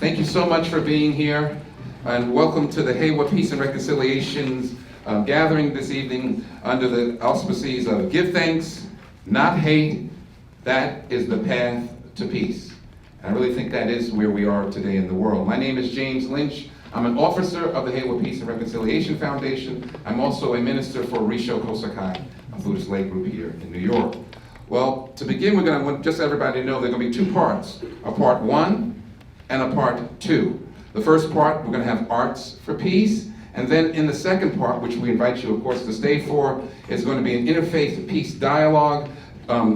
Thank you so much for being here, and welcome to the Heiwa Peace and Reconciliation's gathering this evening under the auspices of Give Thanks, Not Hate, That is the Path to Peace. And I really think that is where we are today in the world. My name is James Lynch. I'm an officer of the Heiwa Peace and Reconciliation Foundation. I'm also a minister for Risho Kosakai, a Buddhist lay group here in New York. Well, to begin, we're going to want just everybody to know there are going to be two parts, a part one and a part two. The first part, we're going to have Arts for Peace, and then in the second part, which we invite you, of course, to stay for, is going to be an interfaith peace dialogue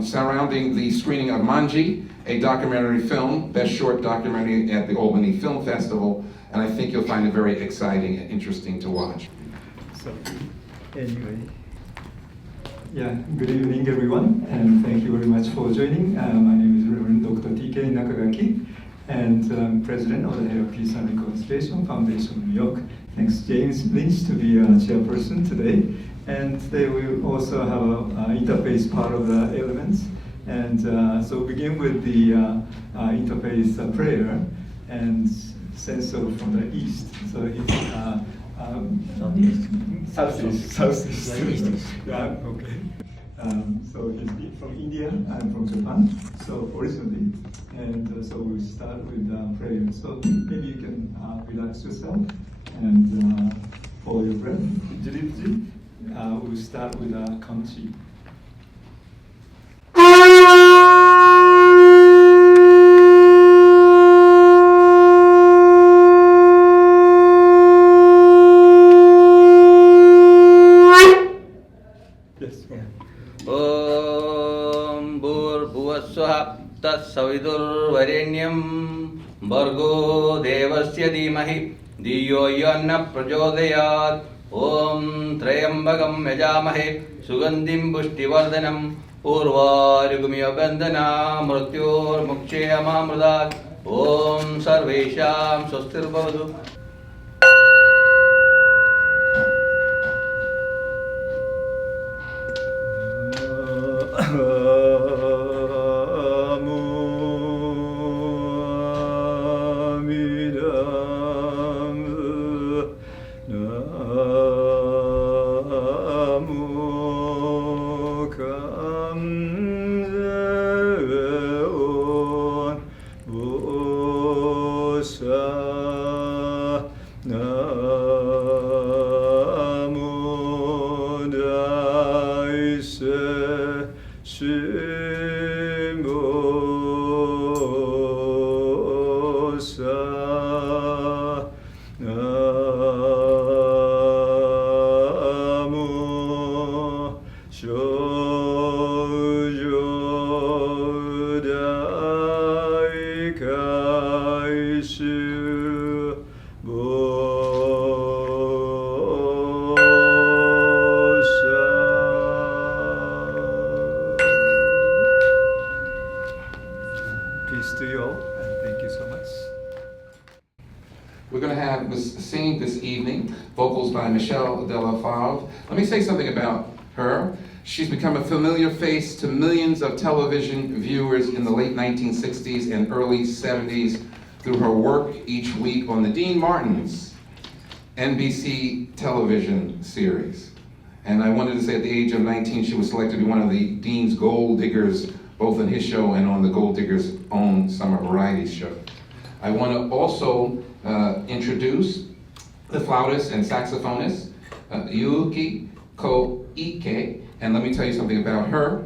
surrounding the screening of Manji, a documentary film, best short documentary at the Albany Film Festival, and I think you'll find it very exciting and interesting to watch. So, anyway. Yeah, good evening everyone, and thank you very much for joining. My name is Reverend Dr. T.K. Nakagaki, and I'm president of the Heiwa Peace and Reconciliation Foundation New York. Thanks James Lynch to be chairperson today. And today we also have an interfaith part of the elements. And so begin with the interfaith prayer and sensor from the east. So it's southeast. Yeah, okay. So he's from India and from Japan, so originally. And so we start with prayer. So maybe you can relax yourself and follow your breath. We'll start with Kanchi. सविदुर्वरेण्यं भर्गो देवस्य धीमहि धियो यो न प्रचोदयात् ॐ त्र्यम्बकं यजामहे सुगन्धिं पुष्टिवर्धनं उर्वारुकमिव बन्धना मृत्योर्मुक्षेयमामृतात् ॐ सर्वेषां स्वस्तिर्भवतु. DellaFave. Let me say something about her. She's become a familiar face to millions of television viewers in the late 1960s and early 70s through her work each week on the Dean Martin's NBC television series. And I wanted to say at the age of 19, she was selected to be one of the Dean's Gold Diggers, both in his show and on the Gold Diggers' own summer variety show. I want to also introduce the flautist and saxophonist, Yuuki Koike, and let me tell you something about her.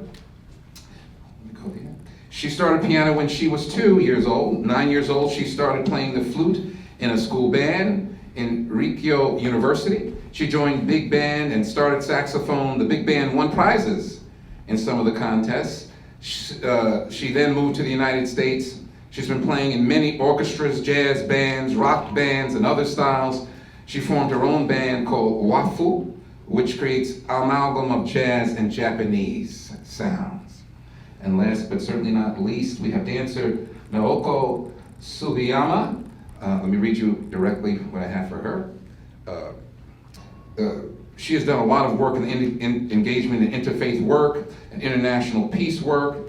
She started piano when she was 2 years old. 9 years old, she started playing the flute in a school band in Rikyo University. She joined big band and started saxophone. The big band won prizes in some of the contests. She then moved to the United States. She's been playing in many orchestras, jazz bands, rock bands, and other styles. She formed her own band called Wafu, which creates amalgam of jazz and Japanese sounds. And last but certainly not least, we have dancer Nahoko Sugiyama. Let me read you directly what I have for her. She has done a lot of work in engagement in interfaith work and international peace work.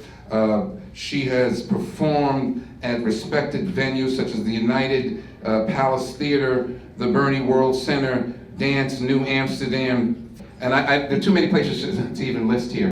She has performed at respected venues such as the United Palace Theater, the Bernie World Center, Dance New Amsterdam, and there are too many places to even list here.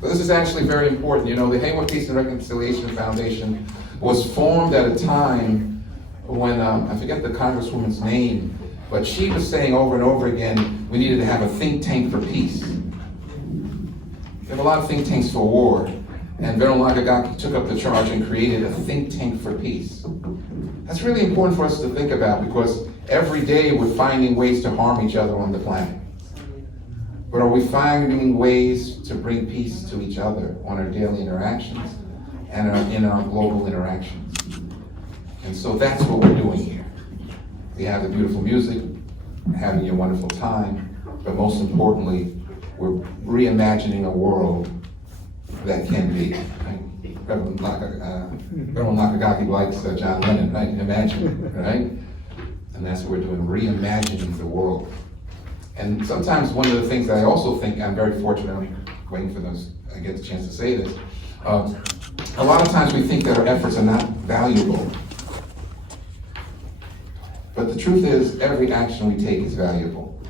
But this is actually very important. You know, the Heiwa Peace and Reconciliation Foundation was formed at a time when, I forget the Congresswoman's name, but she was saying over and over again, we needed to have a think tank for peace. We have a lot of think tanks for war, and Veneral Nakagaki took up the charge and created a think tank for peace. That's really important for us to think about, because every day we're finding ways to harm each other on the planet. But are we finding ways to bring peace to each other on our daily interactions and in our global interactions? And so that's what we're doing here. We have the beautiful music, having a wonderful time, but most importantly, we're reimagining a world that can be. Right? Veneral Nakagaki likes John Lennon, right? Imagine, right? And that's what we're doing, reimagining the world. And sometimes one of the things that I also think, I'm very fortunate, I'm waiting for those, I get the chance to say this, a lot of times we think that our efforts are not valuable. But the truth is, every action we take is valuable.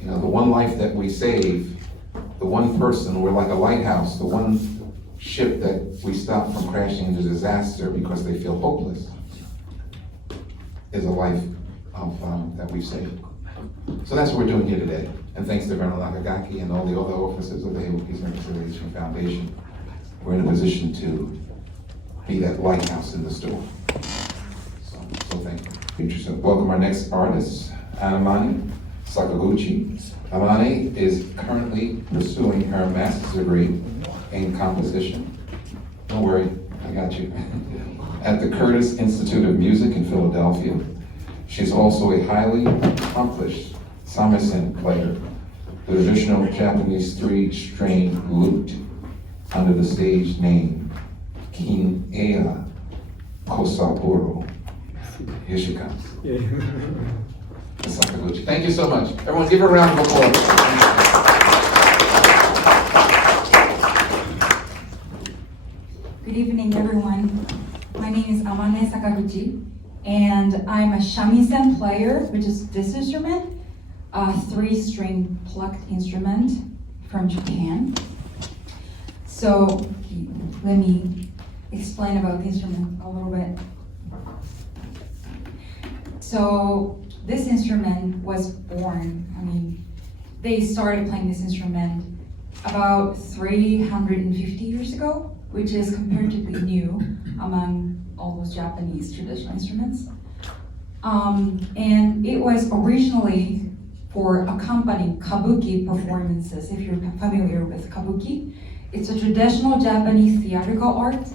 You know, the one life that we save the one person, we're like a lighthouse, the one ship that we stop from crashing into disaster because they feel hopeless, is a life of, that we've saved. So that's what we're doing here today. And thanks to Venerable Nakagaki and all the other officers of the Heiwa Peace and Reconciliation Foundation, we're in a position to be that lighthouse in the storm. So thank you. Welcome our next artist, Amane Sakaguchi. Amane is currently pursuing her master's degree in composition. Don't worry, I got you. At the Curtis Institute of Music in Philadelphia. She's also a highly accomplished Shamisen player, the traditional Japanese three-string lute under the stage name Kineya Kosaburo. Here she comes. Sakaguchi. Thank you so much. Everyone give her a round of applause. Good evening, everyone. My name is Amane Sakaguchi, and I'm a shamisen player, which is this instrument, a three-string plucked instrument from Japan. So let me explain about the instrument a little bit. So this instrument was born, they started playing this instrument about 350 years ago, which is comparatively new among all those Japanese traditional instruments. And it was originally for accompanying Kabuki performances, if you're familiar with Kabuki. It's a traditional Japanese theatrical art.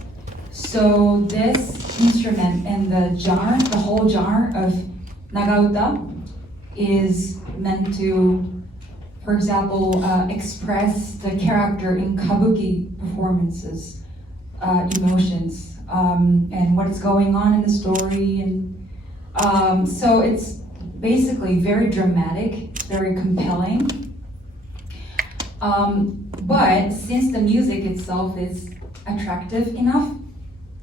So this instrument and the whole genre of nagauta is meant to, for example, express the character in Kabuki performances, emotions, and what is going on in the story. And so it's basically very dramatic, very compelling. But since the music itself is attractive enough,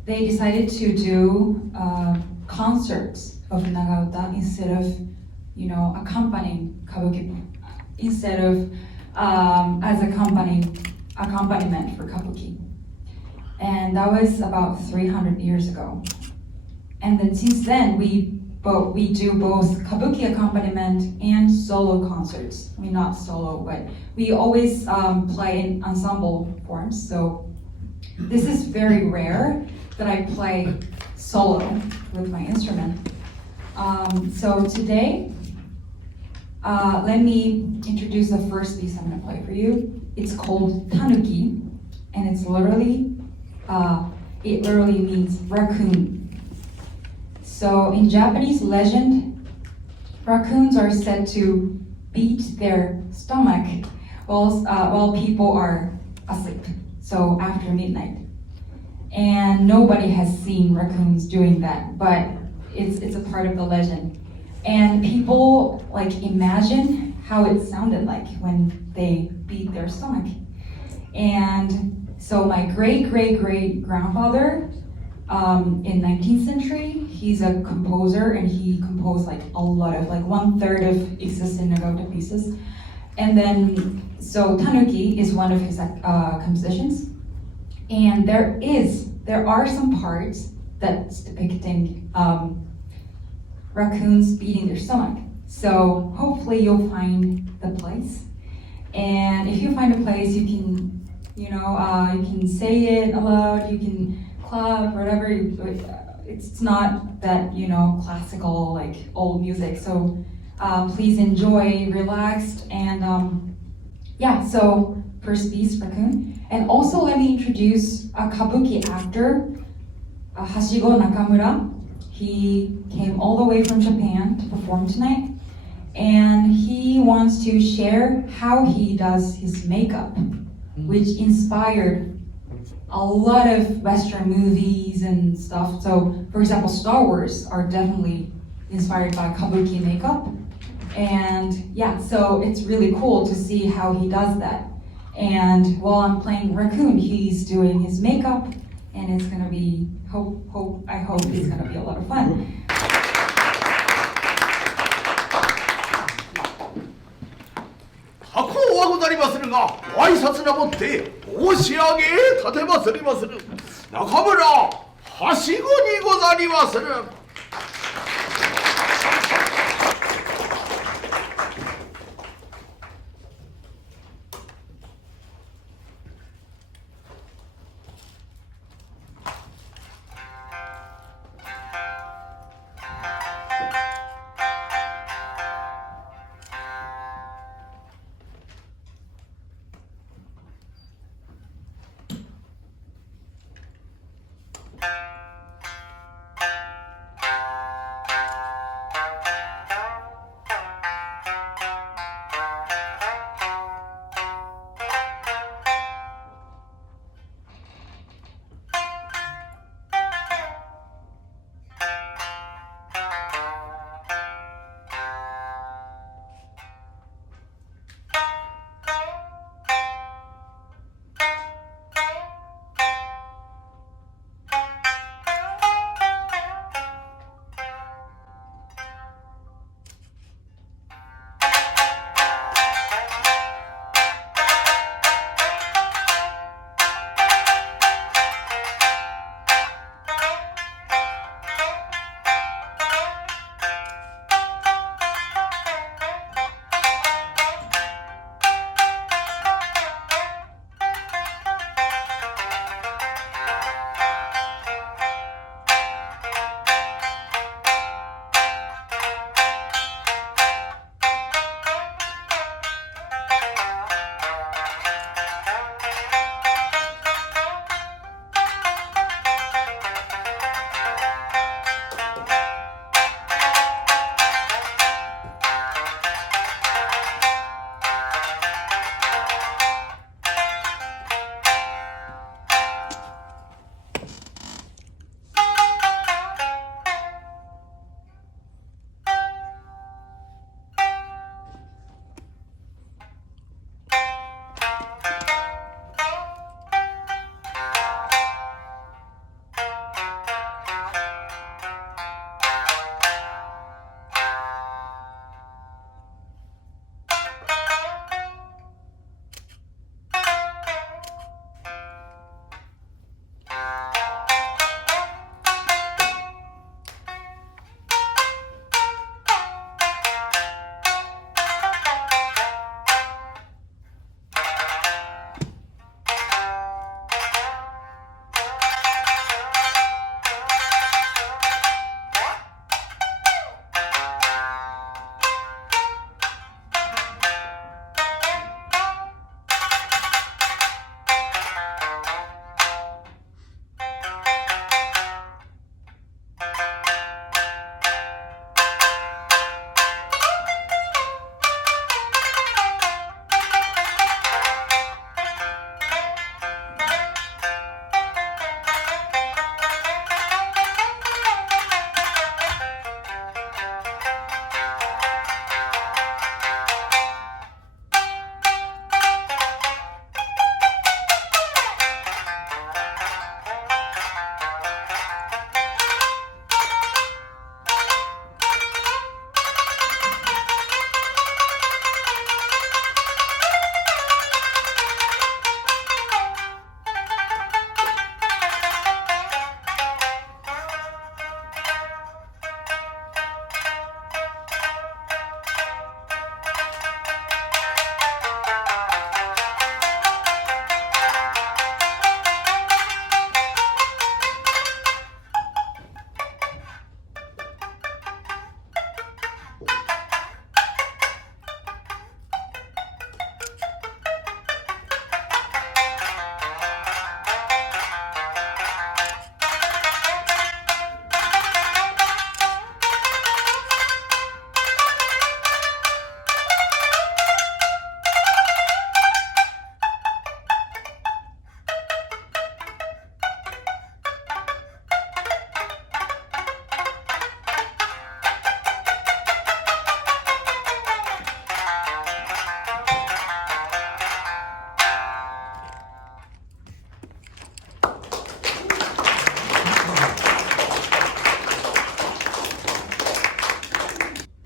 they decided to do concerts of nagauta instead of, accompanying Kabuki, instead of as accompaniment for Kabuki. And that was about 300 years ago. And then since then, we do both Kabuki accompaniment and solo concerts. Not solo, but we always play in ensemble forms. So this is very rare that I play solo with my instrument. So today, let me introduce the first piece I'm gonna play for you. It's called Tanuki, and it's literally, it literally means raccoon. So in Japanese legend, raccoons are said to beat their stomach while people are asleep, so after midnight. And nobody has seen raccoons doing that, but it's a part of the legend. And people imagine how it sounded like when they beat their stomach. And so my great-great-great-grandfather in 19th century, he's a composer, and he composed a lot of 1/3 of existing nagauta pieces. And then, so Tanuki is one of his compositions. And there are some parts that's depicting raccoons beating their stomach. So hopefully you'll find the place. And if you find a place, you can, you can say it aloud, you can clap, whatever. It's not that, classical, old music. So please enjoy, relaxed, and so first piece, raccoon. And also let me introduce a Kabuki actor, Hashigo Nakamura. He came all the way from Japan to perform tonight. And he wants to share how he does his makeup, which inspired a lot of Western movies and stuff. So, for example, Star Wars are definitely inspired by Kabuki makeup. And so it's really cool to see how he does that. And while I'm playing raccoon, he's doing his makeup, and it's gonna be, I hope it's gonna be a lot of fun. 箱はござざりまするが、ご挨拶なもって申し上げ立てますりまする中村はしごにござりまする。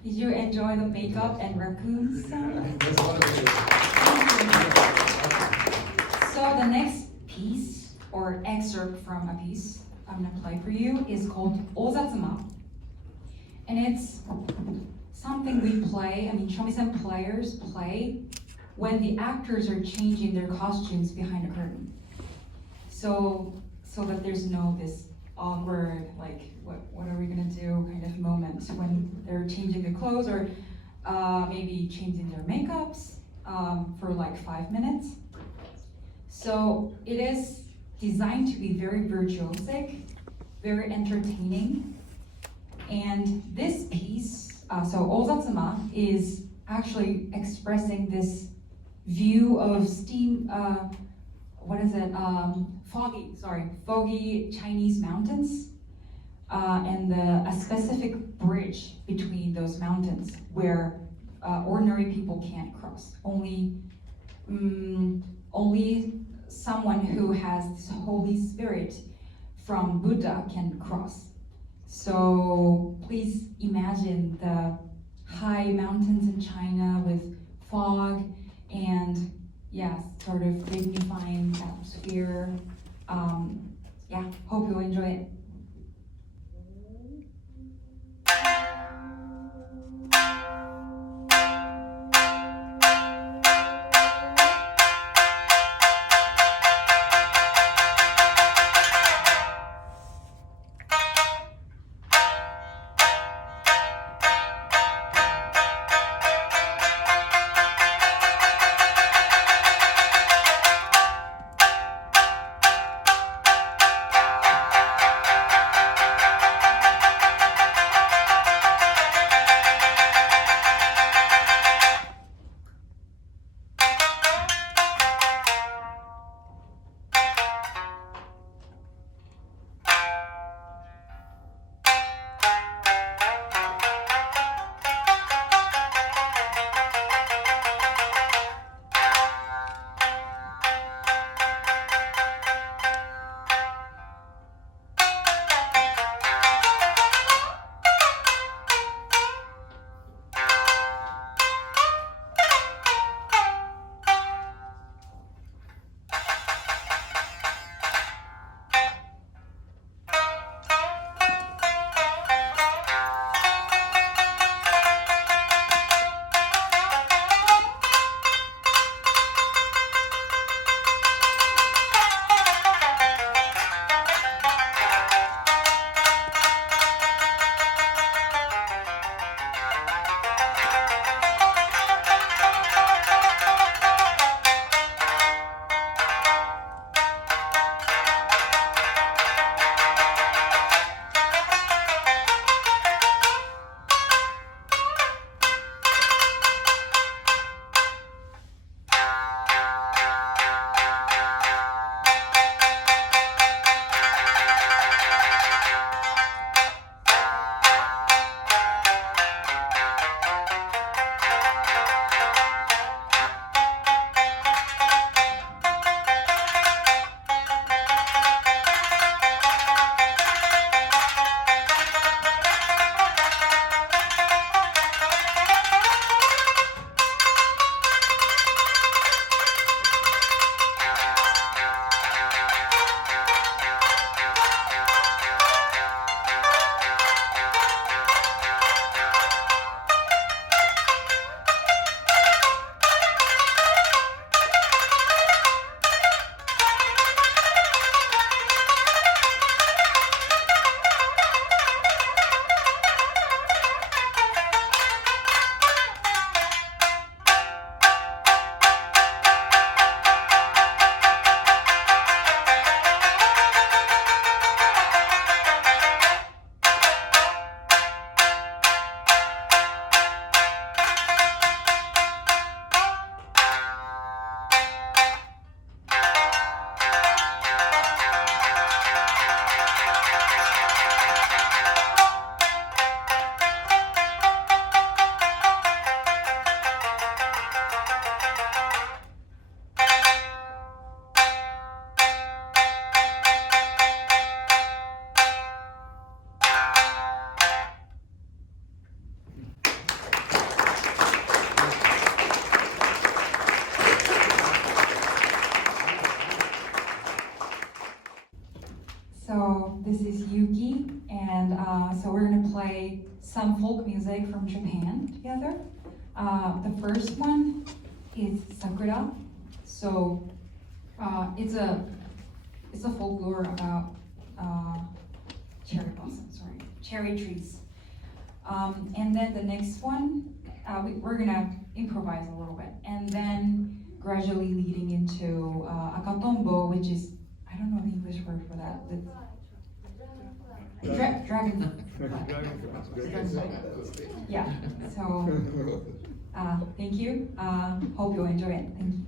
Did you enjoy the makeup and raccoon sound? That's wonderful. excerpt from a piece I'm gonna play for you is called Ozatsuma. And it's something we play, Shamisen players play when the actors are changing their costumes behind a curtain. So that there's no this awkward, like, what are we gonna do kind of moment when they're changing their clothes or maybe changing their makeups for like 5 minutes. So it is designed to be very virtuosic, very entertaining. And this piece, so Ozatsuma, is actually expressing this view of foggy Chinese mountains, and a specific bridge between those mountains where ordinary people can't cross. Only someone who has this Holy Spirit from Buddha can cross. So please imagine the high mountains in China with fog and sort of dignifying atmosphere. Hope you'll enjoy it. play some folk music from Japan together. The first one is Sakura. So it's a folklore about cherry trees. And then the next one, we're gonna improvise a little bit, and then gradually leading into akatombo, which is, I don't know the English word for that. Dragon. Yeah. So thank you. Hope you'll enjoy it. Thank you.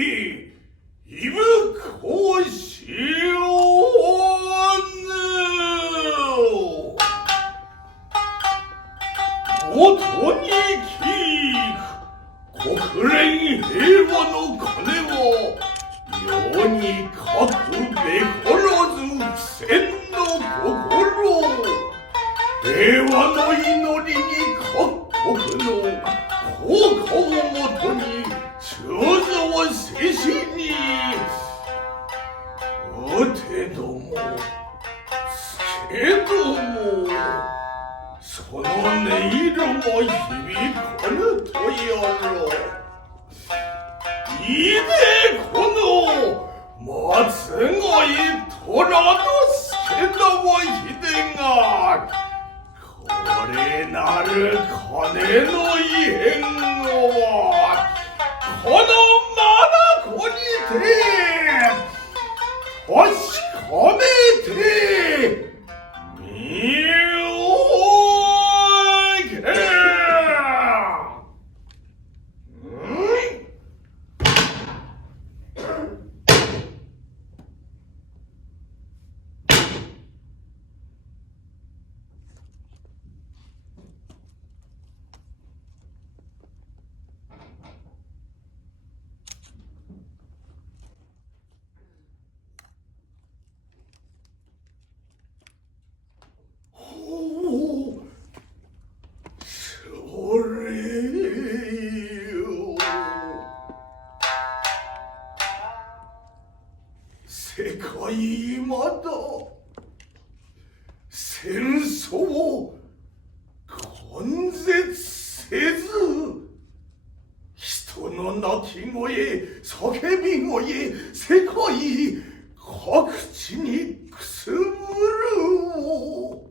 ていぶこしおぬ元に聞く国連平和の鐘を世に書くべからず苦戦の心平和の祈りに各国の効果をもとに鋳造せしに打てどもつけどもその音色も響かぬとやろういでこの松越虎の助玉秀がこれなる金の異変をこの眼にて確かめてみおけ世界まだ戦争を根絶せず人の鳴き声叫び声世界各地にくすぶるを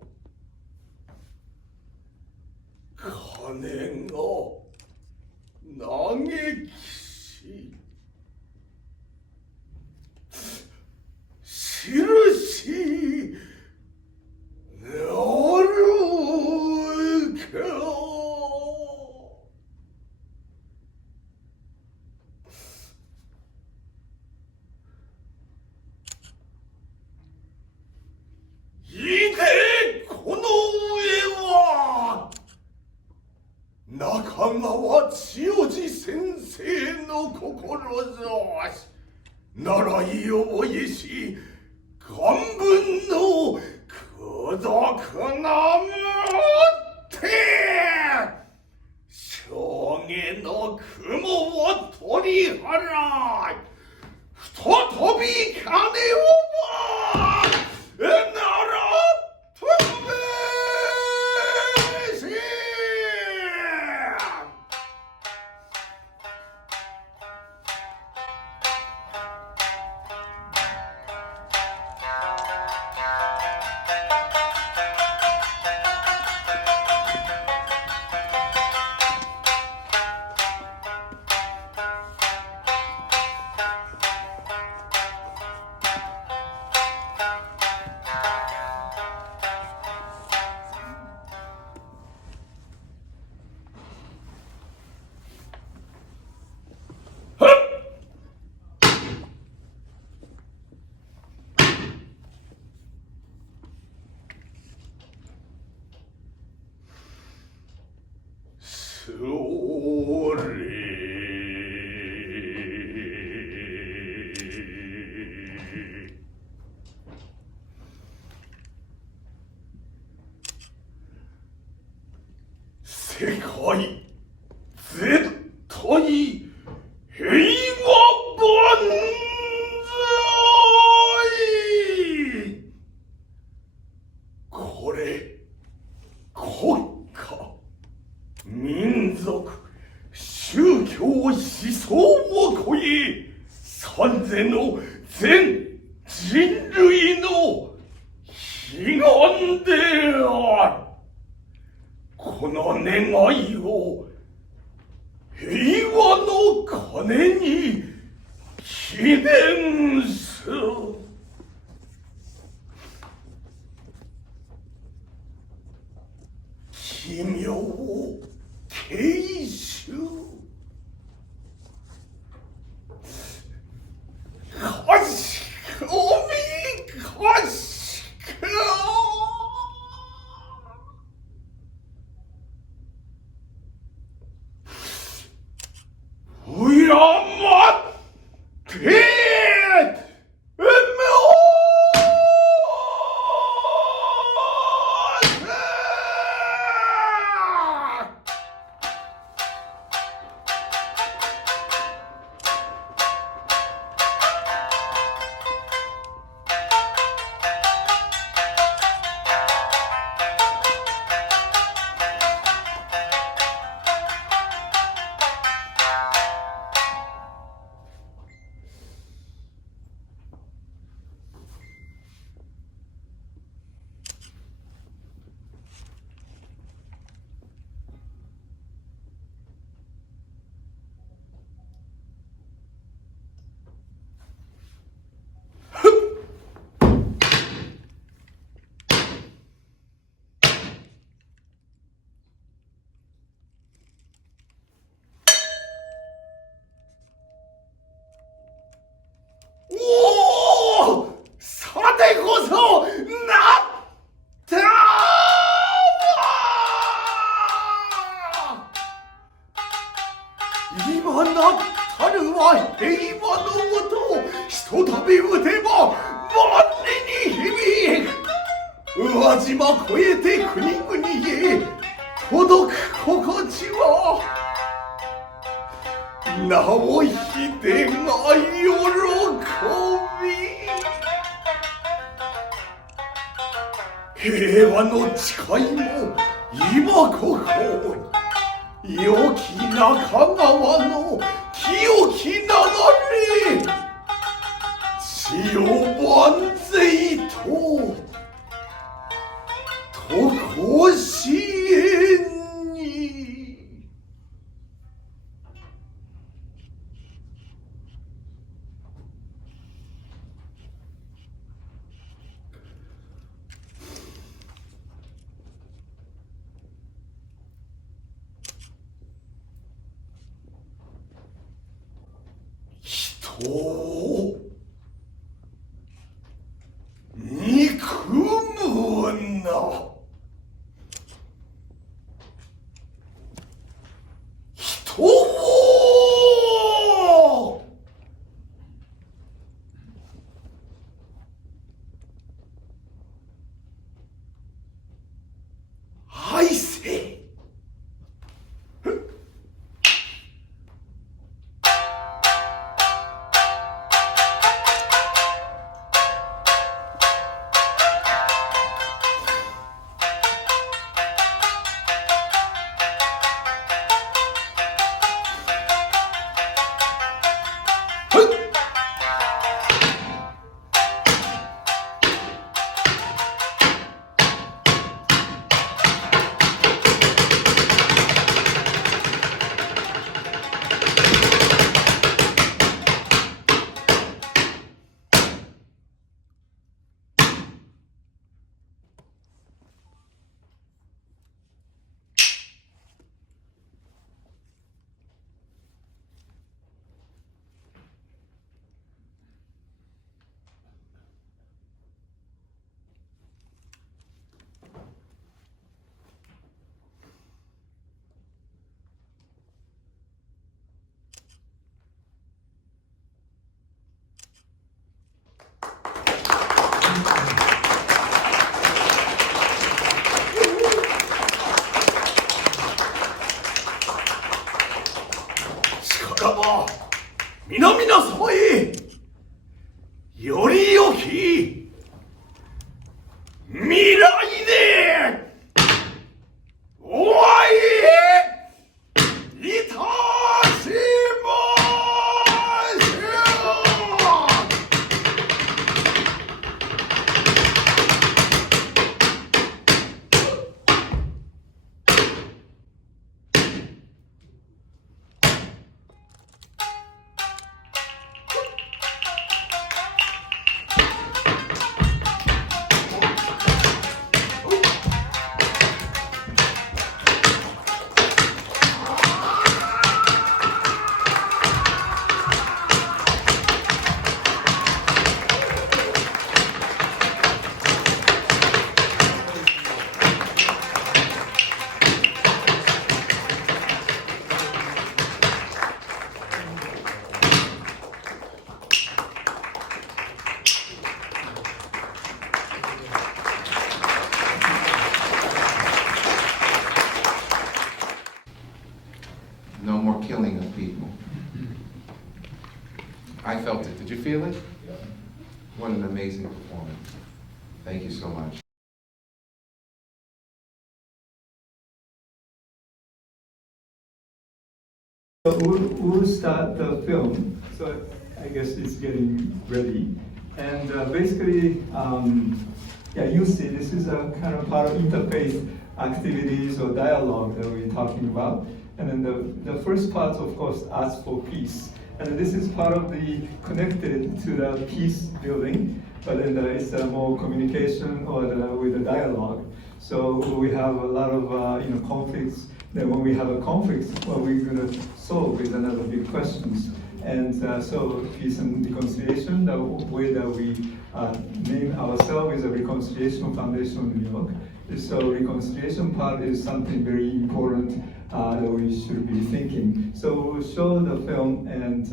鐘が嘆きし印なるかいでこの上は中川千代治先生の志習い覚えし漢文の孤独なむって証言の雲を取り払い再び金をばならとべしそれ世界絶対平和万歳これ国家民族宗教思想を超え三世の全人類の悲願であるこの願いを平和の鐘に記念する奇妙継承今なったるは平和のもと、ひとたび打てば万里に響く。宇和島越えて国々へ届く心地は、なお秀が喜び。平和の誓いも今ここに、良き中川の清き流れ、千代万歳ととしえに。人を憎むな。人を愛せ。皆々様へより良き未来でお会いいたしましょう。No more killing of people. I felt it. Did you feel it? What an amazing performance. Thank you so much. So we'll start the film. So I guess it's getting ready. And basically, you see, this is a kind of part of interfaith activities or dialogue that we're talking about. And then the first part, of course, asks for peace. And this is part of the connected to the peace building, but then it's more communication or with the dialogue. So we have a lot of conflicts. Then when we have a conflict, what we're going to solve is another big questions. And so peace and reconciliation, the way that we name ourselves is a Reconciliation Foundation of New York. So reconciliation part is something very important that we should be thinking. So we'll show the film, and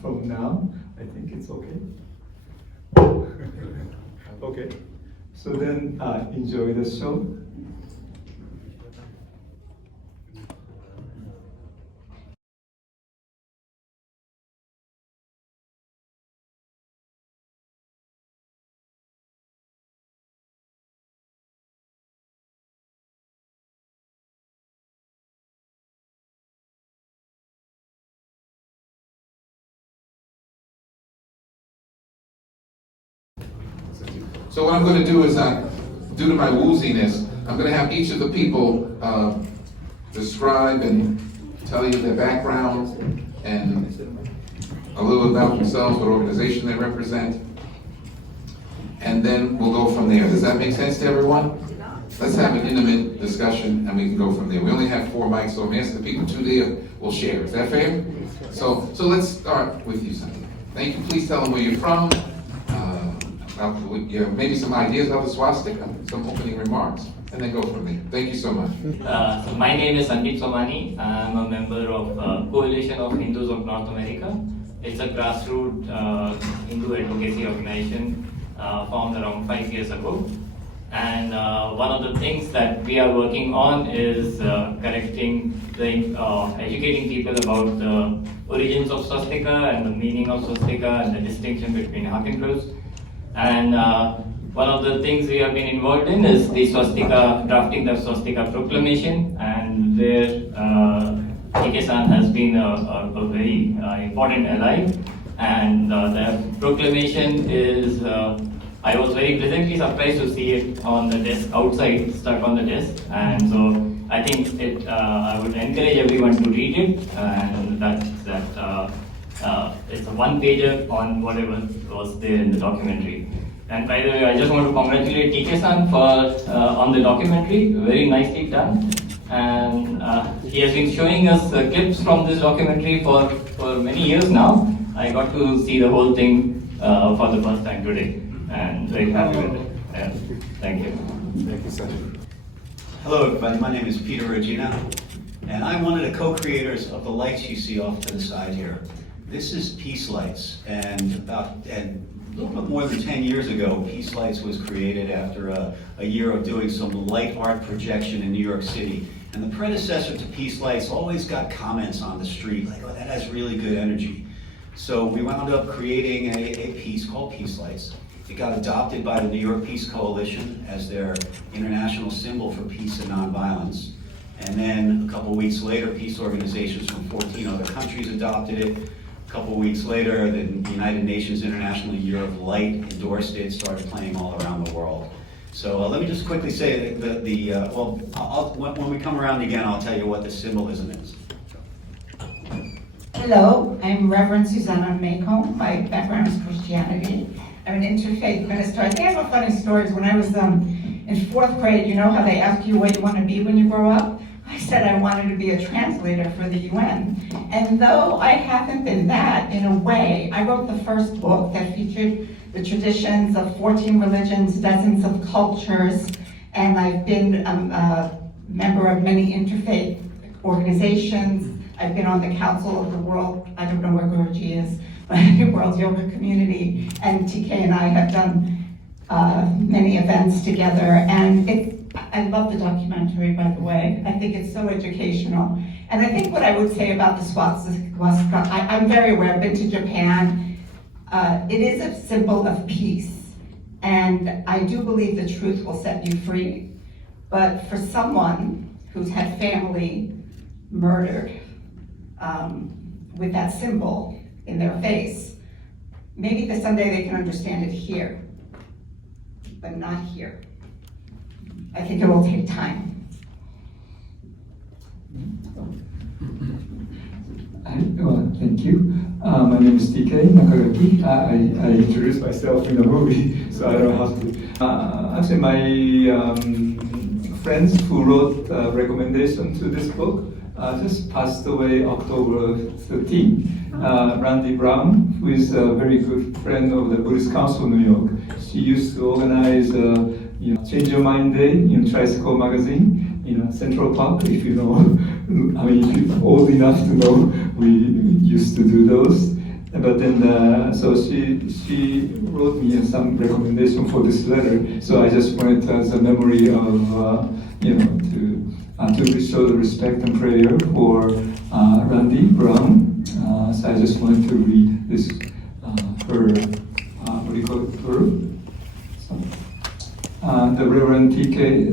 from now, I think it's okay. Okay. So then, enjoy the show. So what I'm going to do is, due to my wooziness, I'm going to have each of the people describe and tell you their background and a little about themselves, what organization they represent, and then we'll go from there. Does that make sense to everyone? Let's have an intimate discussion and we can go from there. We only have 4 mics, so I'm asking the people 2 there will share. Is that fair? So let's start with you, Sandeep. Thank you. Please tell them where you're from. Maybe some ideas about the swastika, some opening remarks, and then go from there. Thank you so much. So my name is Sandeep Somani. I'm a member of Coalition of Hindus of North America. It's a grassroots Hindu advocacy organization formed around 5 years ago. And one of the things that we are working on is educating people about the origins of swastika and the meaning of swastika and the distinction between hak and cross. And one of the things we have been involved in is the swastika, drafting the swastika proclamation, and where Koike-san has been a very important ally. And the proclamation is, I was very pleasantly surprised to see it on the desk outside, stuck on the desk. And so I think I would encourage everyone to read it, and it's a one-pager on whatever was there in the documentary. And by the way, I just want to congratulate Koike-san for on the documentary, very nicely done. And he has been showing us clips from this documentary for many years now. I got to see the whole thing for the first time today, and very happy with it. Yeah. Thank you. Thank you, Sandeep. Hello everybody, my name is Peter Rogina, and I'm one of the co-creators of the lights you see off to the side here. This is Peace Lights, and a little bit more than 10 years ago, Peace Lights was created after a year of doing some light art projection in New York City. And the predecessor to Peace Lights always got comments on the street, like, oh, that has really good energy. So we wound up creating a piece called Peace Lights. It got adopted by the New York Peace Coalition as their international symbol for peace and nonviolence. And then a couple weeks later, peace organizations from 14 other countries adopted it. A couple weeks later, the United Nations International Year of Light endorsed it, started playing all around the world. So let me just quickly say that when we come around again, I'll tell you what the symbolism is. Hello, I'm Reverend Susanna Mako. My background is Christianity. I'm an interfaith minister. I think I have a funny story. When I was in 4th grade, you know how they ask you what you want to be when you grow up? I said I wanted to be a translator for the UN. And though I haven't been that, in a way, I wrote the first book that featured the traditions of 14 religions, dozens of cultures, and I've been a member of many interfaith organizations. I've been on the Council of the World, I don't know where Borge is, but World Yoga Community, and TK and I have done many events together, and I love the documentary, by the way. I think it's so educational. And I think what I would say about the swastika, I'm very aware, I've been to Japan. It is a symbol of peace, and I do believe the truth will set you free. But for someone who's had family murdered with that symbol in their face, maybe that someday they can understand it here, but not here. I think it will take time. Well, thank you. My name is DK Nakagaki. I introduced myself in the movie, so I don't have to. Actually, my friends who wrote the recommendation to this book just passed away October 13. Randy Brown, who is a very good friend of the Buddhist Council of New York. She used to organize Change Your Mind Day in Tricycle magazine in Central Park, if you know I mean, if you're old enough to know, we used to do those. But then, so she wrote me some recommendation for this letter. So I just wanted as a memory of, to show the respect and prayer for Randy Brown. So I just wanted to read this, her, what do you call it, her? The Reverend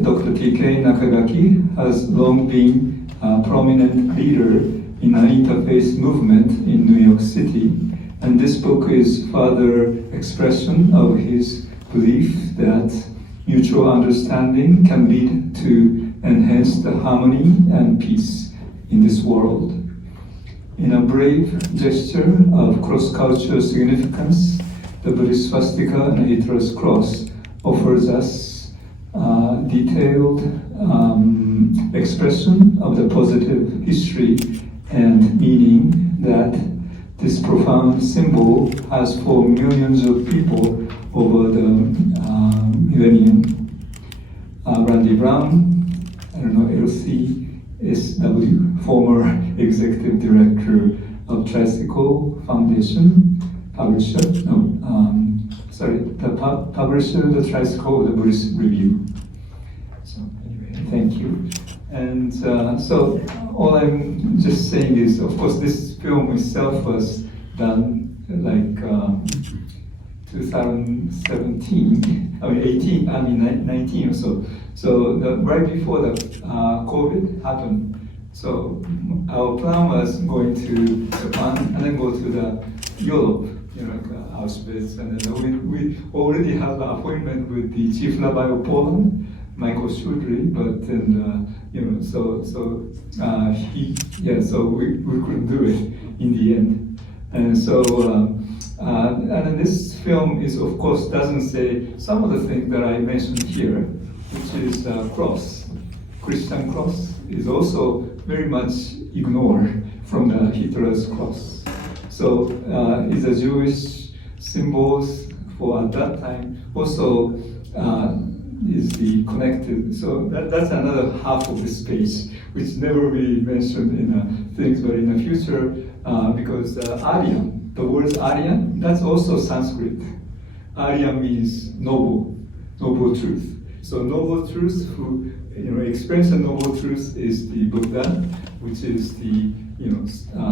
Dr. T.K. Nakagaki has long been a prominent leader in the Interfaith movement in New York City, and this book is further expression of his belief that mutual understanding can lead to enhance the harmony and peace in this world. In a brave gesture of cross-cultural significance, the Buddhist swastika and Hitler's cross offers us detailed expression of the positive history and meaning that this profound symbol has for millions of people over the millennium. Randy Brown, LCSW, former executive director of Tricycle Foundation, publisher, the Tricycle, the Buddhist Review. So anyway, thank you. And so all I'm just saying is, of course, this film itself was done like 2017, 19 or so. So right before the COVID happened. So our plan was going to Japan and then go to the Europe, Auschwitz, and then we already have an appointment with the Chief Rabbi of Poland, Michael Shudry, but then so we couldn't do it in the end, and so and then this film is, of course, doesn't say some of the things that I mentioned here, which is cross, Christian cross is also very much ignored from the Hitler's cross. So it's a Jewish symbols for at that time also is the connected. So that's another half of this page, which never really mentioned in things, but in the future, because Aryan, the word Aryan, that's also Sanskrit. Aryan means noble truth. So noble truth, who experience the noble truth is the Buddha, which is the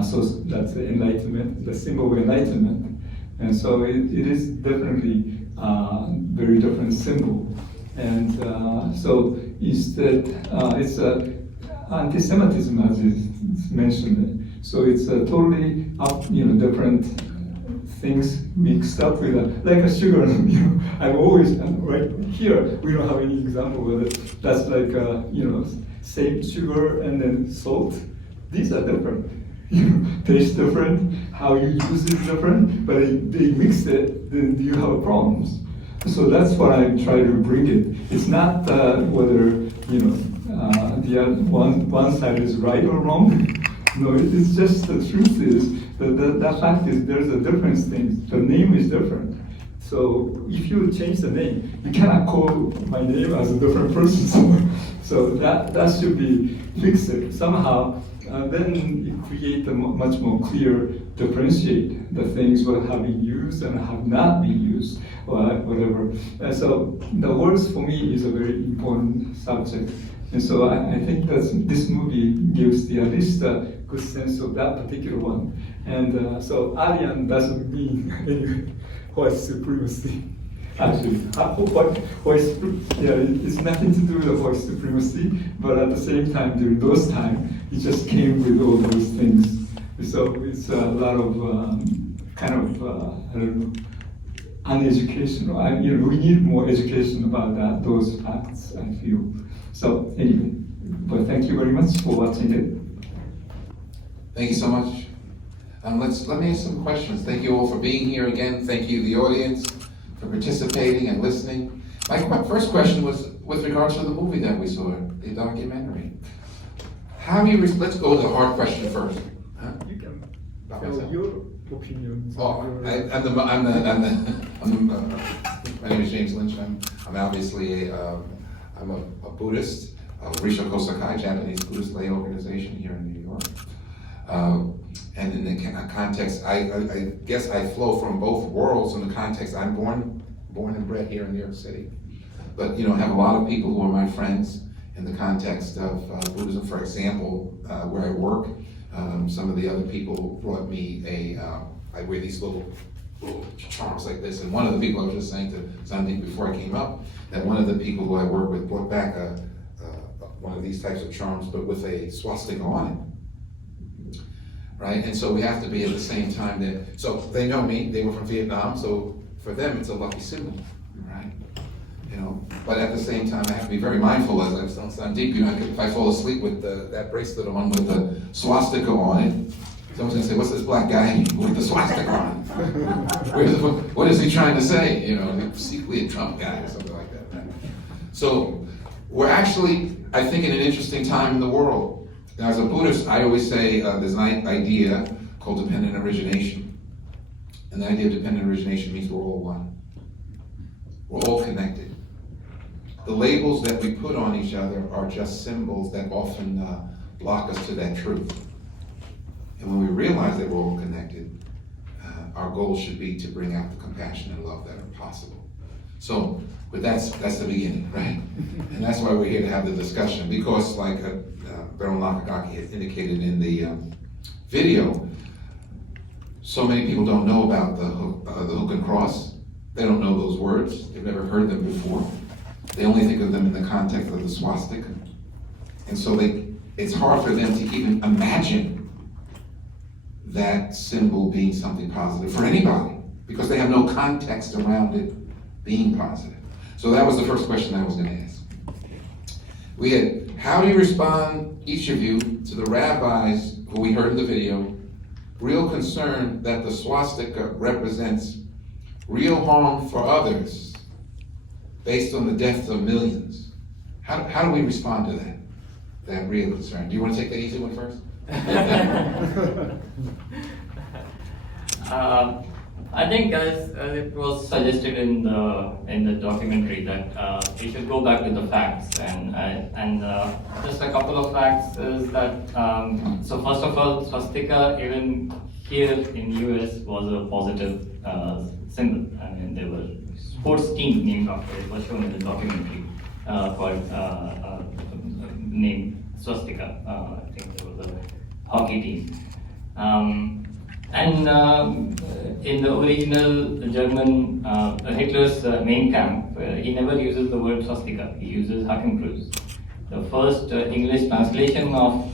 so that's the enlightenment, the symbol of enlightenment, and so it is definitely very different symbol. And so instead, it's anti-Semitism, as it's mentioned. So it's totally different things mixed up with like a sugar. I'm always right here. We don't have any example of it. That's like same sugar and then salt. These are different. Taste different. How you use it is different. But they mix it, then you have problems. So that's what I try to bring it. It's not whether the one side is right or wrong. No, it's just the truth is the fact is there's a difference thing. The name is different. So if you change the name, you cannot call my name as a different person. So that should be fixed somehow. Then you create a much more clear differentiate the things that have been used and have not been used, or whatever. So the words for me is a very important subject. And so I think that this movie gives at least a good sense of that particular one. And so Aryan doesn't mean anyway white supremacy. Actually, it's nothing to do with the white supremacy, but at the same time, during those times, it just came with all those things. So it's a lot of uneducational. We need more education about those facts, I feel. So anyway, but thank you very much for watching it. Thank you so much. Let me ask some questions. Thank you all for being here again. Thank you, the audience, for participating and listening. My first question was with regards to the movie that we saw, the documentary. Let's go to the hard question first. Huh? You can tell your opinion. My name is James Lynch. I'm obviously I'm a Buddhist. Rishoku Sakai, Japanese Buddhist lay organization here in New York. And in the context, I guess I flow from both worlds in the context. I'm born and bred here in New York City. But, you know, I have a lot of people who are my friends in the context of Buddhism. For example, where I work, some of the other people brought me I wear these little charms like this. And one of the people, I was just saying to Sandeep before I came up, that one of the people who I work with brought back one of these types of charms, but with a swastika on it. Right? And so we have to be at the same time that, so they know me, they were from Vietnam, so for them it's a lucky symbol, right? You know, but at the same time I have to be very mindful, as I was telling Sandeep, you know, if I fall asleep with that bracelet on with the swastika on it, someone's gonna say, what's this black guy with the swastika on? What is he trying to say? You know, secretly a Trump guy or something like that, right? So we're actually, I think, in an interesting time in the world. Now, as a Buddhist, I always say there's an idea called dependent origination. And the idea of dependent origination means we're all one. We're all connected. The labels that we put on each other are just symbols that often block us to that truth. And when we realize that we're all connected, our goal should be to bring out the compassion and love that are possible. So, but that's the beginning, right? And that's why we're here to have the discussion, because like Baron Nakagaki has indicated in the video, so many people don't know about the hook and cross. They don't know those words. They've never heard them before. They only think of them in the context of the swastika. And so it's hard for them to even imagine that symbol being something positive for anybody, because they have no context around it being positive. So that was the first question I was going to ask. We had, how do you respond, each of you, to the rabbis who we heard in the video, real concern that the swastika represents real harm for others based on the deaths of millions? How do we respond to that real concern? Do you want to take the easy one first? I think, as it was suggested in the documentary, that we should go back to the facts, and just a couple of facts is that so first of all, swastika even here in US was a positive symbol. I mean, there were sports teams named after it. Was shown in the documentary called named Swastika. I think there was a hockey team. In the original German, Hitler's main camp, he never uses the word swastika, he uses Hakenkreuz. The first English translation of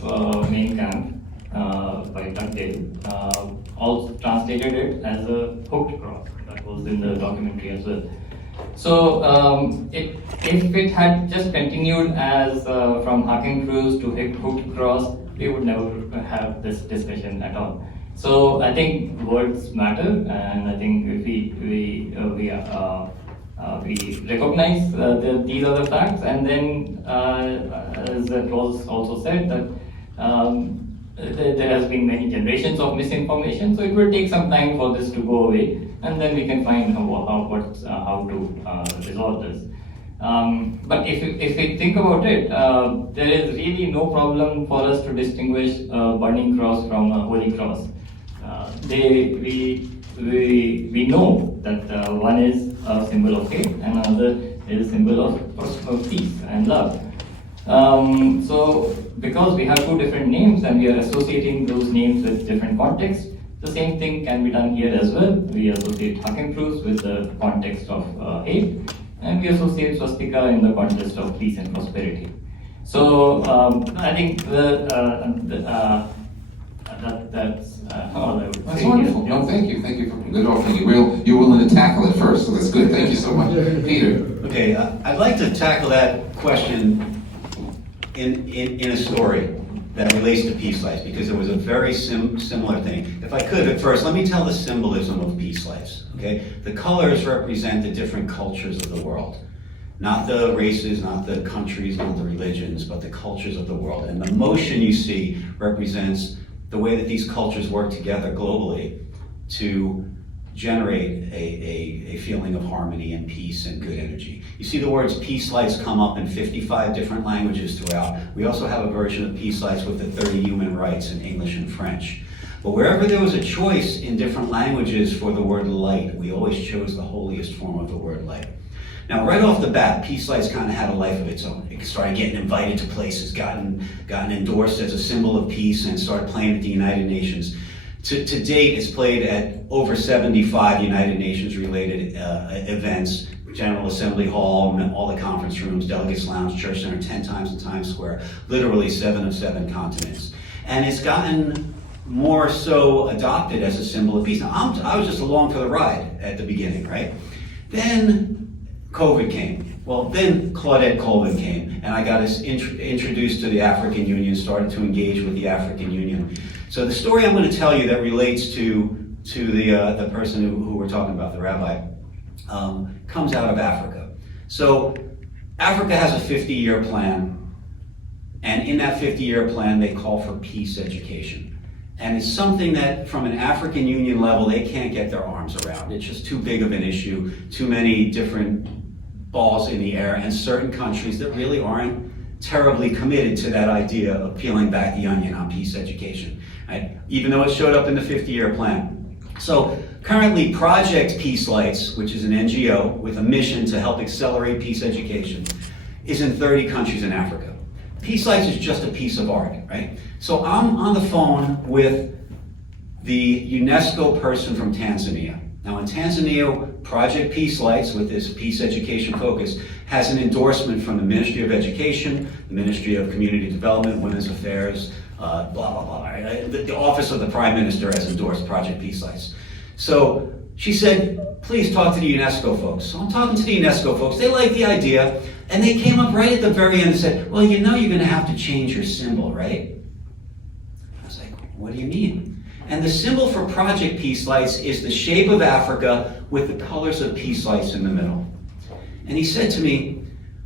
main camp by Dugdale also translated it as a hooked cross. That was in the documentary as well. So if it had just continued as from Hakenkreuz to hooked cross, we would never have this discussion at all. So I think words matter, and I think if we recognize these are the facts, and then as it was also said that there has been many generations of misinformation, so it will take some time for this to go away, and then we can find how to resolve this. But if we think about it, there is really no problem for us to distinguish a burning cross from a holy cross. We know that one is a symbol of hate and another is a symbol of peace and love. So because we have two different names and we are associating those names with different contexts, the same thing can be done here as well. We associate Hakenkreuz with the context of hate, and we associate swastika in the context of peace and prosperity. So I think that's all I would say. That's wonderful. No, thank you for good offering. You're willing to tackle it first, so that's good. Thank you so much, Peter. Okay, I'd like to tackle that question in a story that relates to peace lights, because it was a very similar thing. If I could, at first, let me tell the symbolism of peace lights, okay? The colors represent the different cultures of the world. Not the races, not the countries, not the religions, but the cultures of the world. And the motion you see represents the way that these cultures work together globally to generate a feeling of harmony and peace and good energy. You see the words peace lights come up in 55 different languages throughout. We also have a version of peace lights with the 30 human rights in English and French. But wherever there was a choice in different languages for the word light, we always chose the holiest form of the word light. Now, right off the bat, peace lights kind of had a life of its own. It started getting invited to places, gotten endorsed as a symbol of peace, and started playing at the United Nations. To date, it's played at over 75 United Nations related events, General Assembly Hall, all the conference rooms, Delegates Lounge, Church Center, 10 times in Times Square, literally 7 of 7 continents. And it's gotten more so adopted as a symbol of peace. Now, I was just along for the ride at the beginning, right? Then COVID came. Well, then Claudette Colvin came, and I got us introduced to the African Union, started to engage with the African Union. So the story I'm going to tell you that relates to the person who we're talking about, the rabbi, comes out of Africa. So Africa has a 50-year plan, and in that 50-year plan, they call for peace education. And it's something that, from an African Union level, they can't get their arms around. It's just too big of an issue, too many different balls in the air, and certain countries that really aren't terribly committed to that idea of peeling back the onion on peace education, right? Even though it showed up in the 50-year plan. So currently, Project Peace Lights, which is an NGO with a mission to help accelerate peace education, is in 30 countries in Africa. Peace Lights is just a piece of art, right? So I'm on the phone with the UNESCO person from Tanzania. Now in Tanzania, Project Peace Lights, with this peace education focus, has an endorsement from the Ministry of Education, the Ministry of Community Development, Women's Affairs, blah, blah, blah. Right? The Office of the Prime Minister has endorsed Project Peace Lights. So she said, please talk to the UNESCO folks. So I'm talking to the UNESCO folks. They like the idea, and they came up right at the very end and said, well, you know you're going to have to change your symbol, right? I was like, what do you mean? And the symbol for Project Peace Lights is the shape of Africa with the colors of peace lights in the middle. And he said to me,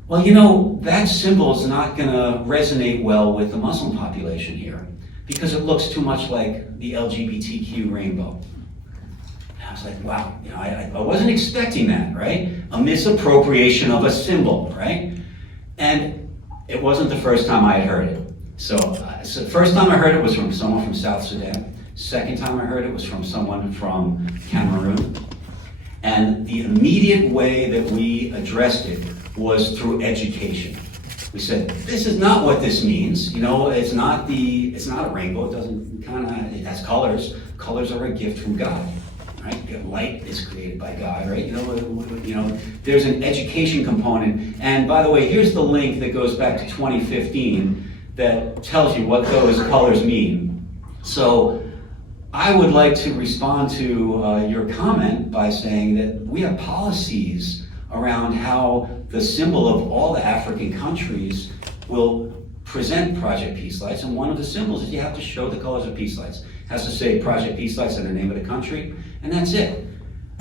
well, you know, that symbol is not going to resonate well with the Muslim population here because it looks too much like the LGBTQ rainbow. And I was like, wow, you know, I wasn't expecting that, right? A misappropriation of a symbol, right? And it wasn't the first time I had heard it. So the first time I heard it was from someone from South Sudan. Second time I heard it was from someone from Cameroon. And the immediate way that we addressed it was through education. We said, this is not what this means. You know, it's not a rainbow. It doesn't it has colors. Colors are a gift from God, right? Light is created by God, right? You know, there's an education component. And by the way, here's the link that goes back to 2015 that tells you what those colors mean. So I would like to respond to your comment by saying that we have policies around how the symbol of all the African countries will present Project Peace Lights, and one of the symbols is you have to show the colors of peace lights. It has to say Project Peace Lights and the name of the country, and that's it.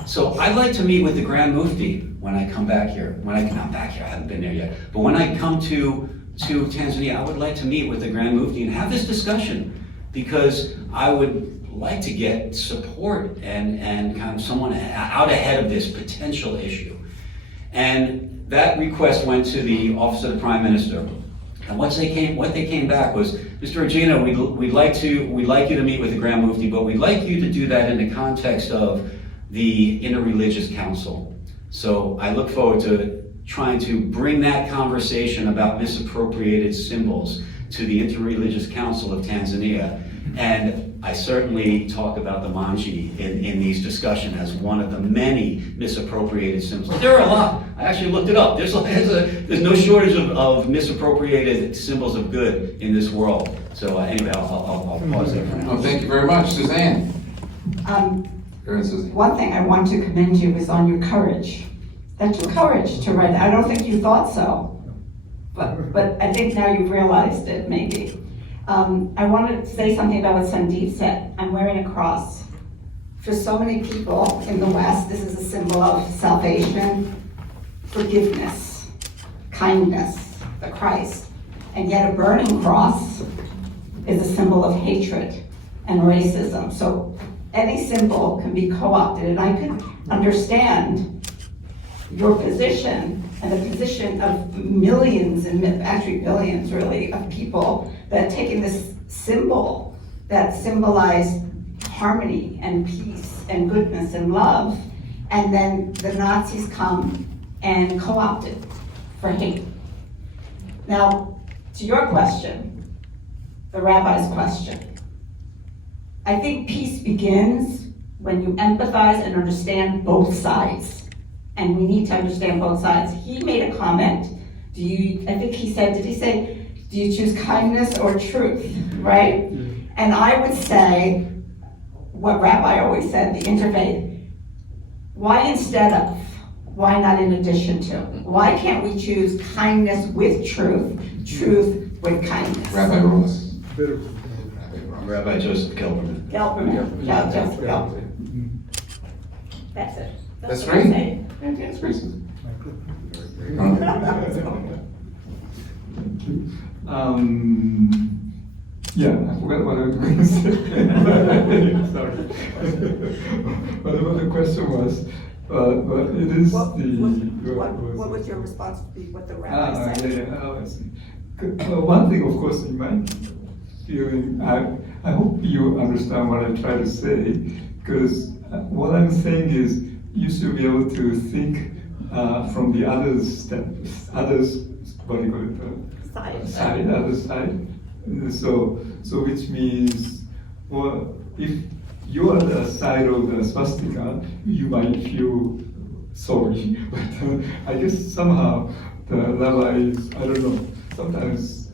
So I'd like to meet with the Grand Mufti when I come back here. Not back here, I haven't been there yet, but when I come to Tanzania, I would like to meet with the Grand Mufti and have this discussion, because I would like to get support and kind of someone out ahead of this potential issue. And that request went to the Office of the Prime Minister. And what they came back was, Mr. Rogina, we'd like you to meet with the Grand Mufti, but we'd like you to do that in the context of the Interreligious Council. So I look forward to trying to bring that conversation about misappropriated symbols to the Interreligious Council of Tanzania. And I certainly talk about the Manji in these discussions as one of the many misappropriated symbols. There are a lot. I actually looked it up. There's no shortage of misappropriated symbols of good in this world. So anyway, I'll pause there for now. Oh, thank you very much, Suzanne. One thing I want to commend you is on your courage. That took courage to write. I don't think you thought so, but I think now you've realized it, maybe. I wanted to say something about what Sandeep said. I'm wearing a cross. For so many people in the West, this is a symbol of salvation, forgiveness, kindness, the Christ. And yet a burning cross is a symbol of hatred and racism. So any symbol can be co-opted, and I could understand your position and the position of millions and actually billions really of people that taking this symbol that symbolized harmony and peace and goodness and love, and then the Nazis come and co-opt it for hate. Now, to your question, the rabbi's question, I think peace begins when you empathize and understand both sides. And we need to understand both sides. He made a comment, do you say, do you choose kindness or truth, right? And I would say, what Rabbi always said, the interfaith, why instead of? Why not in addition to? Why can't we choose kindness with truth, truth with kindness? Rabbi Ross. Rabbi Joseph Gelberman. Gelberman, yeah, Joseph Gelberman. That's it. That's what I'm right. saying. That's racist. Yeah, I forgot what I was going to say. Sorry. Whatever the question was, but it is What was your response to what the rabbi said? I see. One thing, of course, in my feeling, I hope you understand what I try to say, because what I'm saying is you should be able to think from the other side. So which means, well, if you are the side of the swastika, you might feel sorry. But I guess somehow the rabbis, I don't know, sometimes,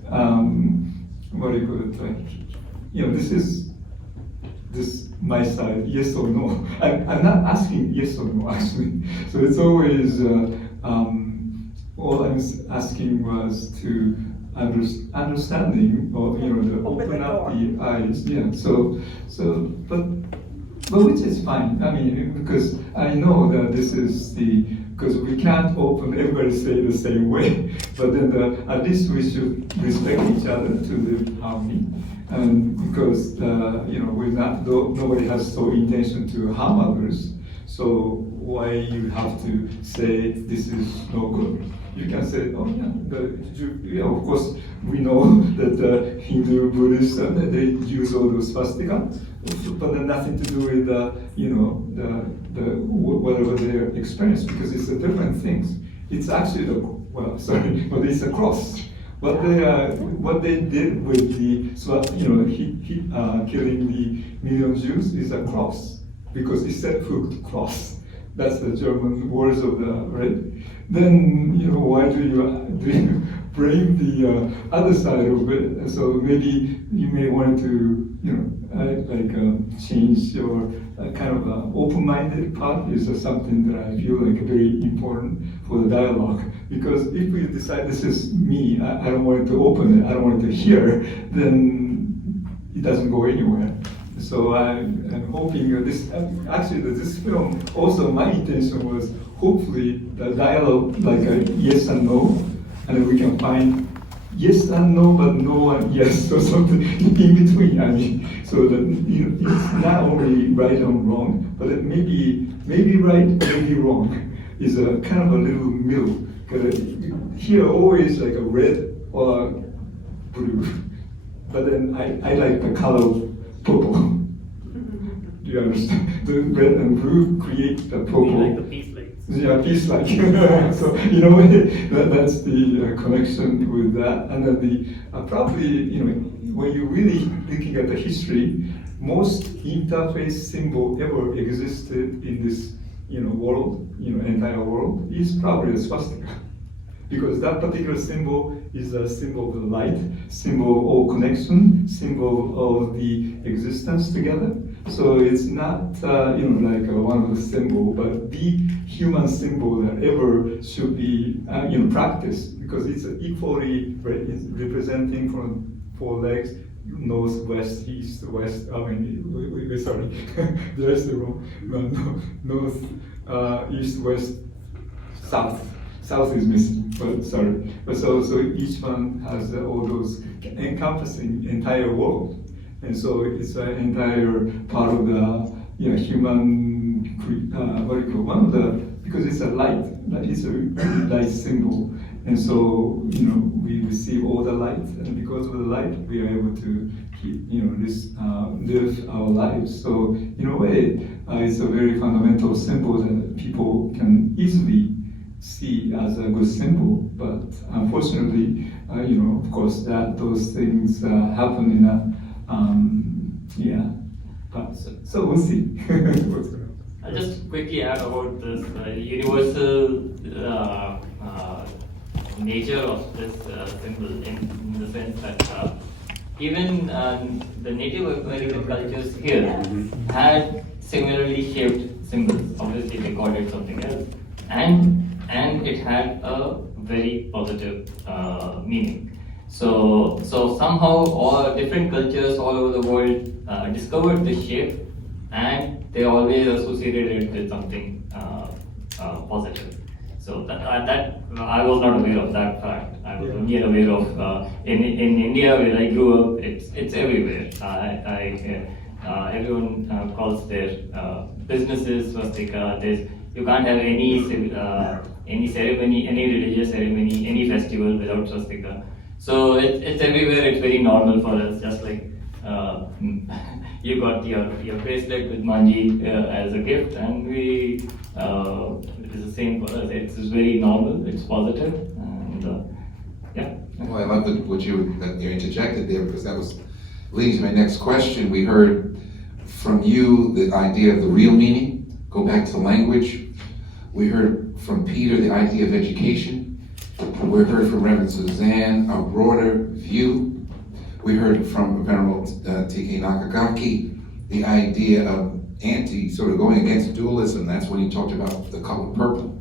this my side, yes or no. I'm not asking yes or no, actually. So it's always, all I'm asking was to understanding, or to open up the eyes. Yeah. But which is fine. I mean, because I know that this is because we can't open everybody say the same way. But then at least we should respect each other to live harmony. And because nobody has no intention to harm others. So why you have to say this is no good? You can say, oh yeah, of course we know that the Hindu, Buddhist, they use all those swastika, but then nothing to do with whatever their experience, because it's a different things. It's actually but it's a cross. What they did with the killing the million Jews is a cross, because it's a hooked cross. That's the German words of the right. Then why do you blame the other side of it? So maybe you may want to change your kind of open-minded part is something that I feel like very important for the dialogue. Because if we decide this is me, I don't want it to open it, I don't want it to hear, then it doesn't go anywhere. So I'm hoping this film, also my intention was hopefully the dialogue, like a yes and no, and then we can find yes and no, but no and yes, or something in between. I mean, so that it's not only right and wrong, but it maybe right, maybe wrong is a kind of a little middle. Because here always like a red or blue, but then I like the color purple. Do you understand? The red and blue create the purple. We like the peace lights. Yeah, peace light. So that's the connection with that. And then probably when you're really looking at the history, most interfaith symbol ever existed in this world, entire world, is probably a swastika. Because that particular symbol is a symbol of the light, symbol of connection, symbol of the existence together. So it's not like one of the symbols, but the human symbol that ever should be practiced, because it's equally representing from 4 legs, north, west, east, west. I mean, sorry, did I say wrong? No, north, east, west, south. South is missing, but sorry. But so each one has all those encompassing entire world, and so it's an entire part of the human, what do you call, one of the, because it's a light, it's a light symbol. And so, we receive all the light, and because of the light, we are able to keep, live our lives. So, in a way, it's a very fundamental symbol that people can easily see as a good symbol. But unfortunately, of course, those things happen in a, But so we'll see. I'll just quickly add about this universal nature of this symbol in the sense that even the Native American cultures here had similarly shaped symbols. Obviously, they called it something else, and it had a very positive meaning. So somehow all different cultures all over the world discovered this shape, and they always associated it with something positive. So that I was not aware of that fact. I was only aware of in India where I grew up. It's everywhere. Everyone calls their businesses swastika. You can't have any ceremony, any religious ceremony, any festival without swastika. So it's everywhere. It's very normal for us. Just like you got your bracelet with Manji as a gift, and it is the same for us. It's very normal. It's positive, and yeah. Well, I love what you interjected there, because that leads to my next question. We heard from you the idea of the real meaning. Go back to language. We heard from Peter the idea of education. We heard from Reverend Suzanne a broader view. We heard from Venerable T.K. Nakagaki the idea of sort of going against dualism. That's when he talked about the color purple,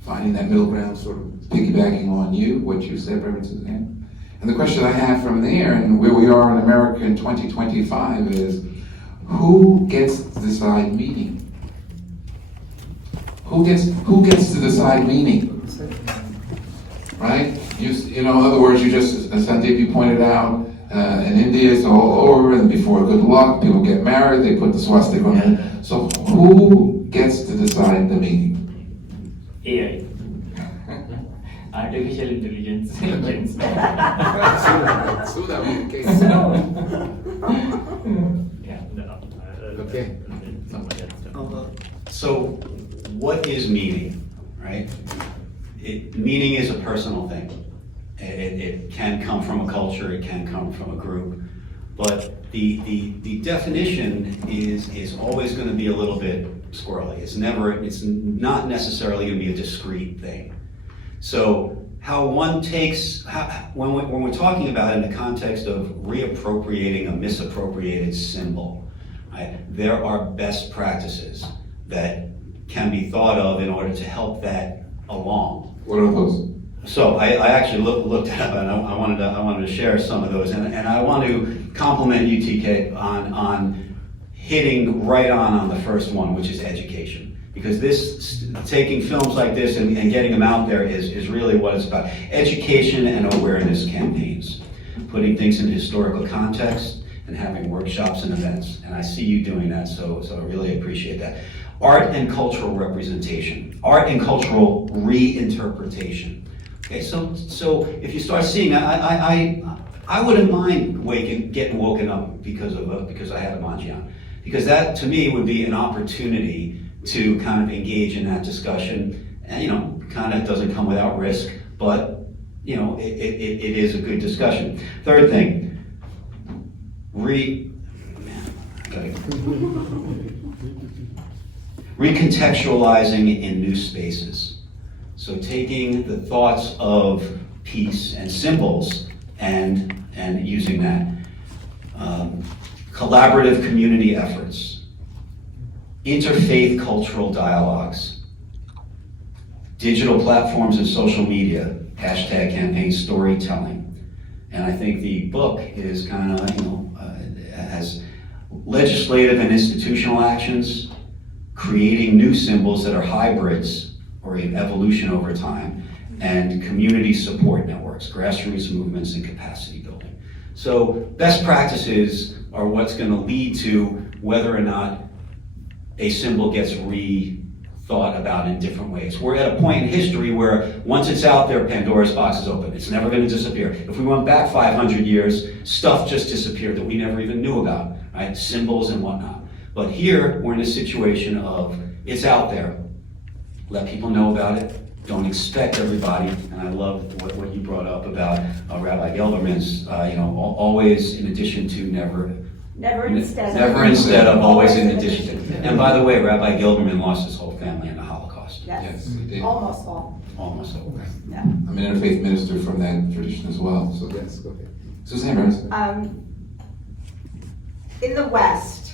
finding that middle ground, sort of piggybacking on what you said, Reverend Suzanne. And the question I have from there, and where we are in America in 2025, is who gets to decide meaning? Who gets to decide meaning? Right? In other words, you just, Sandeep, you pointed out, in India it's all over, and before good luck, people get married, they put the swastika on it. So who gets to decide the meaning? AI. Artificial intelligence. So that was the case. Okay. So, what is meaning, right? Meaning is a personal thing. It can come from a culture, it can come from a group, but the definition is always going to be a little bit squirrely. It's not necessarily going to be a discrete thing. So how one takes, when we're talking about it in the context of reappropriating a misappropriated symbol, right, there are best practices that can be thought of in order to help that along. What are those? So I actually looked it up, and I wanted to share some of those, and I want to compliment you, TK, on hitting right on the first one, which is education. Because taking films like this and getting them out there is really what it's about. Education and awareness campaigns, putting things in historical context and having workshops and events. And I see you doing that, so I really appreciate that. Art and cultural representation, art and cultural reinterpretation. Okay, so if you start seeing that, I wouldn't mind getting woken up because I had a Manji on, because that to me would be an opportunity to kind of engage in that discussion, and kind of doesn't come without risk, but it is a good discussion. Third thing, recontextualizing in new spaces. So taking the thoughts of peace and symbols and using that. Collaborative community efforts. Interfaith cultural dialogues. Digital platforms and social media. Hashtag campaign storytelling. And I think the book is kind of, has legislative and institutional actions, creating new symbols that are hybrids or an evolution over time, and community support networks, grassroots movements, and capacity building. So best practices are what's going to lead to whether or not a symbol gets rethought about in different ways. We're at a point in history where once it's out there, Pandora's box is open. It's never going to disappear. If we went back 500 years, stuff just disappeared that we never even knew about, right? Symbols and whatnot. But here, we're in a situation of, it's out there. Let people know about it. Don't expect everybody, and I love what you brought up about Rabbi Gelderman's, always in addition to never instead of, always in addition to. And by the way, Rabbi Gelderman lost his whole family in the Holocaust. Yes, he did. Almost all. Almost all. Yeah. I'm an interfaith minister from that tradition as well, so yes, go ahead. Suzanne Burns. In the West,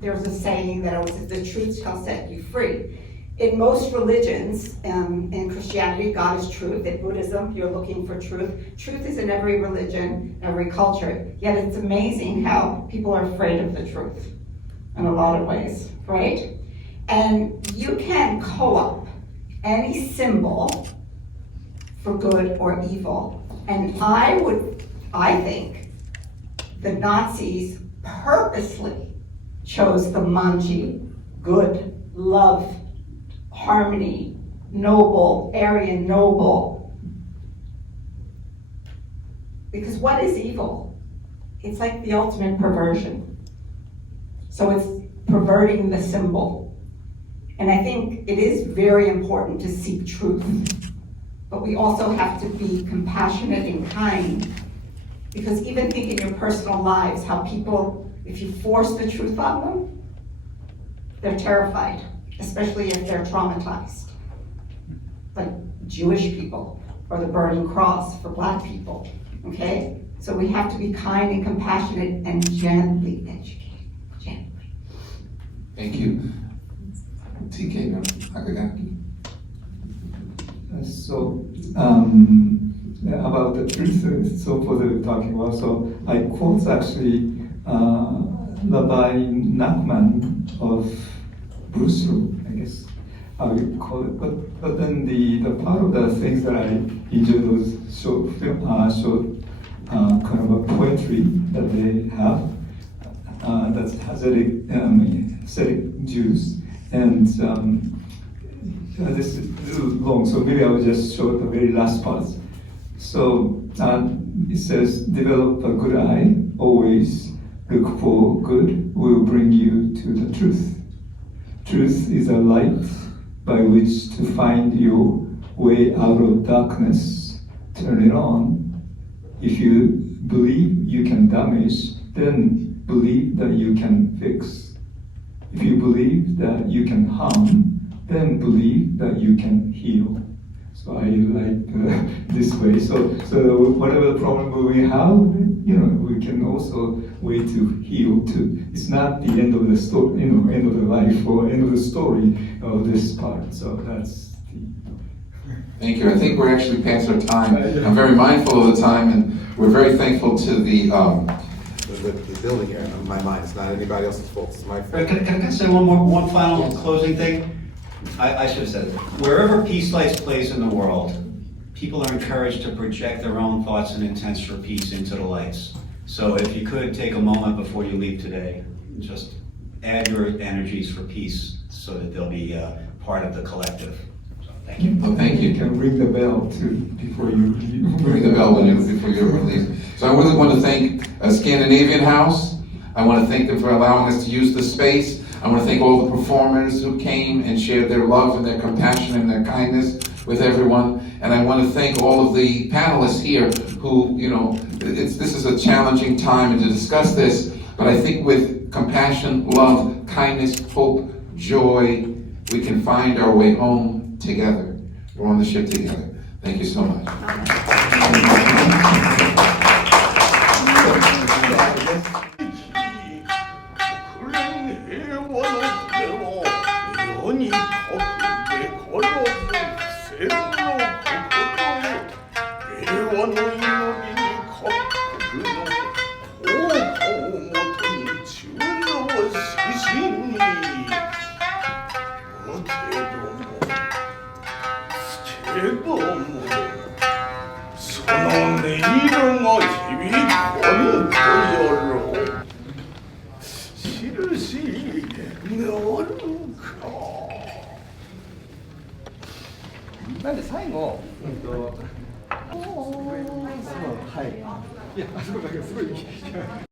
there's a saying that always, the truth shall set you free. In most religions, in Christianity, God is truth. In Buddhism, you're looking for truth. Truth is in every religion, every culture. Yet it's amazing how people are afraid of the truth in a lot of ways, right? And you can co-op any symbol for good or evil. And I think the Nazis purposely chose the Manji, good, love, harmony, noble, Aryan noble. Because what is evil? It's like the ultimate perversion. So it's perverting the symbol. And I think it is very important to seek truth. But we also have to be compassionate and kind. Because even think in your personal lives, how people, if you force the truth on them, they're terrified. Especially if they're traumatized, like Jewish people, or the burning cross for Black people, okay? So we have to be kind and compassionate and gently educate, gently. Thank you. TK Nakagaki. So, about the truth, so for the talking about, so I quote actually Rabbi Nachman of Bruce, I guess how you call it, but then the part of the things that I enjoy those short kind of a poetry that they have that's Hasidic Jews, and this is a little long, so maybe I will just show the very last part. So it says, develop a good eye, always look for good, will bring you to the truth. Truth is a light by which to find your way out of darkness. Turn it on. If you believe you can damage, then believe that you can fix. If you believe that you can harm, then believe that you can heal. So I like this way. So whatever problem we have, we can also way to heal too. It's not the end of the story, end of the life or end of the story of this part. So that's the. Thank you. I think we're actually past our time. I'm very mindful of the time, and we're very thankful to the building here. In my mind, it's not anybody else's fault. It's my fault. Can I say one final closing thing? I should have said it. Wherever Peace Lights plays in the world, people are encouraged to project their own thoughts and intents for peace into the lights. So if you could take a moment before you leave today, just add your energies for peace so that they'll be part of the collective. So, thank you. Well, thank you. You can ring the bell too before you Ring the bell before you're released. So I really want to thank Scandinavian House. I want to thank them for allowing us to use the space. I want to thank all the performers who came and shared their love and their compassion and their kindness with everyone. And I want to thank all of the panelists here who, this is a challenging time and to discuss this, but I think with compassion, love, kindness, hope, joy, we can find our way home together. We're on the ship together. Thank you so much. なんで最後はい。いや、あそこだけすごい。